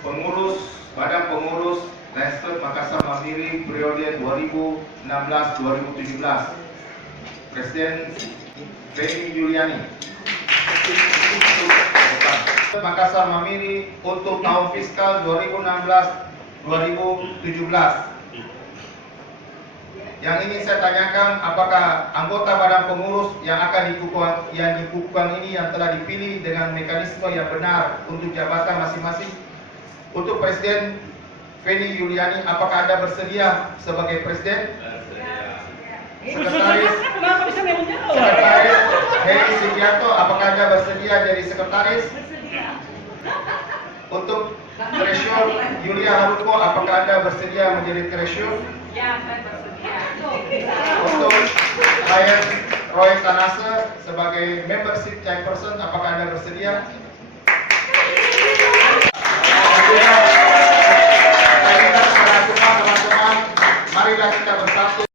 pengurus Badan Pengurus Lester Makassar Mamiri periode 2016-2017. Presiden Feni Yuliani. Makassar Mamiri untuk tahun fiskal 2016-2017. Yang ingin saya tanyakan, apakah anggota badan pengurus yang akan dikukuhkan ini yang telah dipilih dengan mekanisme yang benar untuk jabatan masing-masing? Untuk Presiden Feni Yuliani, apakah Anda bersedia sebagai Presiden? Sekretaris Heri Sugiarto, apakah Anda bersedia jadi sekretaris? Untuk Treasurer Yulia Haruko, apakah Anda bersedia menjadi Treasurer? Ya, saya bersedia. Untuk Ryan Roy Tanase sebagai Membership Chairperson, apakah Anda bersedia? Saya minta kepada semua teman-teman, marilah kita bersatu.